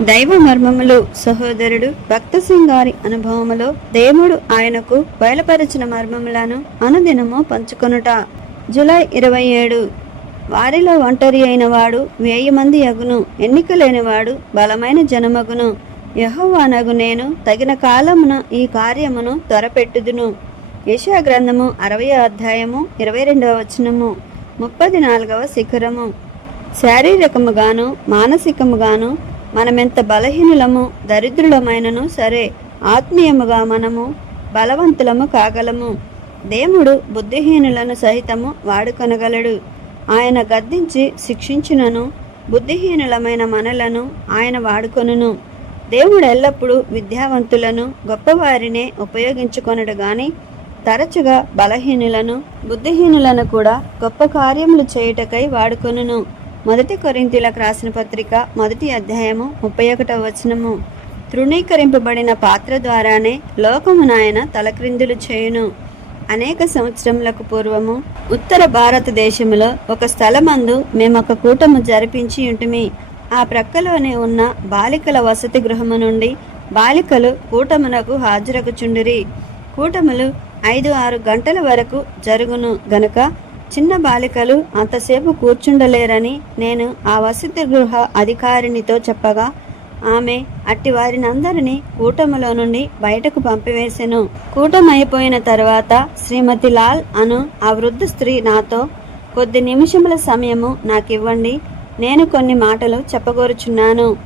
దైవ మర్మములు సహోదరుడు భక్త గారి అనుభవములో దేవుడు ఆయనకు బయలుపరిచిన మర్మములను అనుదినము పంచుకొనుట. జులై ఇరవై ఏడు. వారిలో ఒంటరి అయిన వాడు వేయి మంది అగును ఎన్నిక లేనివాడు బలమైన జనమగును. యహోవానగు నేను తగిన కాలమున ఈ కార్యమును త్వరపెట్టుదును. యశా గ్రంథము అరవై అధ్యాయము ఇరవై రెండవ వచనము ముప్పది నాలుగవ శిఖరము. శారీరకముగాను మానసికముగాను మనమెంత బలహీనులము దరిద్రులమైనను సరే ఆత్మీయముగా మనము బలవంతులము కాగలము. దేవుడు బుద్ధిహీనులను సహితము వాడుకొనగలడు. ఆయన గద్దించి శిక్షించునను బుద్ధిహీనులమైన మనలను ఆయన వాడుకొనును. దేవుడు ఎల్లప్పుడూ విద్యావంతులను గొప్పవారినే ఉపయోగించుకొనడు గాని తరచుగా బలహీనులను బుద్ధిహీనులను కూడా గొప్ప కార్యములు చేయుటకై వాడుకొనును. మొదటి కొరింతీలకు రాసిన పత్రిక మొదటి అధ్యాయము ముప్పై ఒకటవ వచనము. తృణీకరింపబడిన పాత్ర ద్వారానే లోకమునాయన తలక్రిందులు చేయును. అనేక సంవత్సరములకు పూర్వము ఉత్తర భారతదేశంలో ఒక స్థలమందు మేము ఒక కూటము జరిపించి ఉంటుమి. ఆ ప్రక్కలోనే ఉన్న బాలికల వసతి గృహము నుండి బాలికలు కూటమునకు హాజరకుచుండిరి కూటములు ఐదు ఆరు గంటల వరకు జరుగును గనుక చిన్న బాలికలు అంతసేపు కూర్చుండలేరని నేను ఆ వసతి గృహ అధికారినితో చెప్పగా ఆమె అట్టి వారినందరినీ కూటములో నుండి బయటకు పంపివేసెను. కూటమైపోయిన తర్వాత శ్రీమతి లాల్ అను ఆ వృద్ధ స్త్రీ నాతో కొద్ది నిమిషముల సమయము నాకివ్వండి. నేను కొన్ని మాటలు చెప్పగోరుచున్నాను.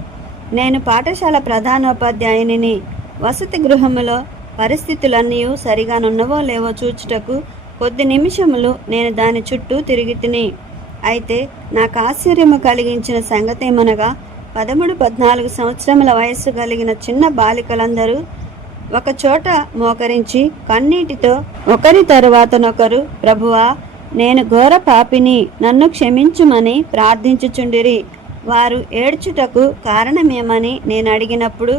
నేను పాఠశాల ప్రధానోపాధ్యాయునిని. వసతి గృహములో పరిస్థితులన్నీ సరిగానున్నవో లేవో చూచుటకు కొద్ది నిమిషములు నేను దాని చుట్టూ తిరిగి తిని అయితే నాకు ఆశ్చర్యము కలిగించిన సంగతేమనగా పదమూడు పద్నాలుగు సంవత్సరముల వయస్సు కలిగిన చిన్న బాలికలందరూ ఒక చోట మోకరించి కన్నీటితో ఒకరి తరువాతనొకరు ప్రభువా నేను ఘోర పాపిని నన్ను క్షమించుమని ప్రార్థించుచుండిరి. వారు ఏడ్చుటకు కారణమేమని నేను అడిగినప్పుడు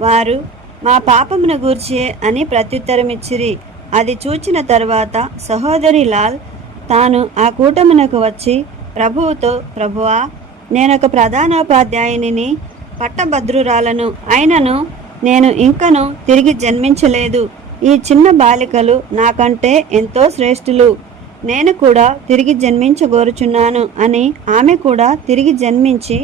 వారు మా పాపమును గూర్చే అని ప్రత్యుత్తరమిచ్చిరి. అది చూచిన తర్వాత సహోదరి లాల్ తాను ఆ కూటమునకు వచ్చి ప్రభువుతో ప్రభువా నేనొక ప్రధానోపాధ్యాయునిని పట్టభద్రురాలను అయినను నేను ఇంకను తిరిగి జన్మించలేదు. ఈ చిన్న బాలికలు నాకంటే ఎంతో శ్రేష్ఠులు. నేను కూడా తిరిగి జన్మించగోరుచున్నాను అని ఆమె కూడా తిరిగి జన్మించి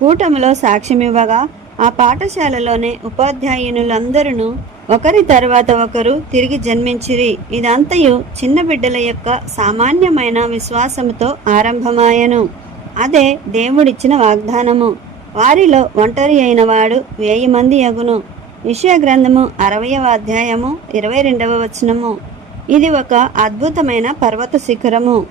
కూటమిలో సాక్ష్యమివ్వగా ఆ పాఠశాలలోనే ఉపాధ్యాయునులందరూ ఒకరి తర్వాత ఒకరు తిరిగి జన్మించిరి. ఇదంతయు చిన్న బిడ్డల యొక్క సామాన్యమైన విశ్వాసముతో ఆరంభమాయను. అదే దేవుడిచ్చిన వాగ్దానము. వారిలో ఒంటరి అయిన వాడు వేయి మంది అగును. విషయ గ్రంథము అరవయవ అధ్యాయము ఇరవై రెండవ వచనము. ఇది ఒక అద్భుతమైన పర్వత శిఖరము.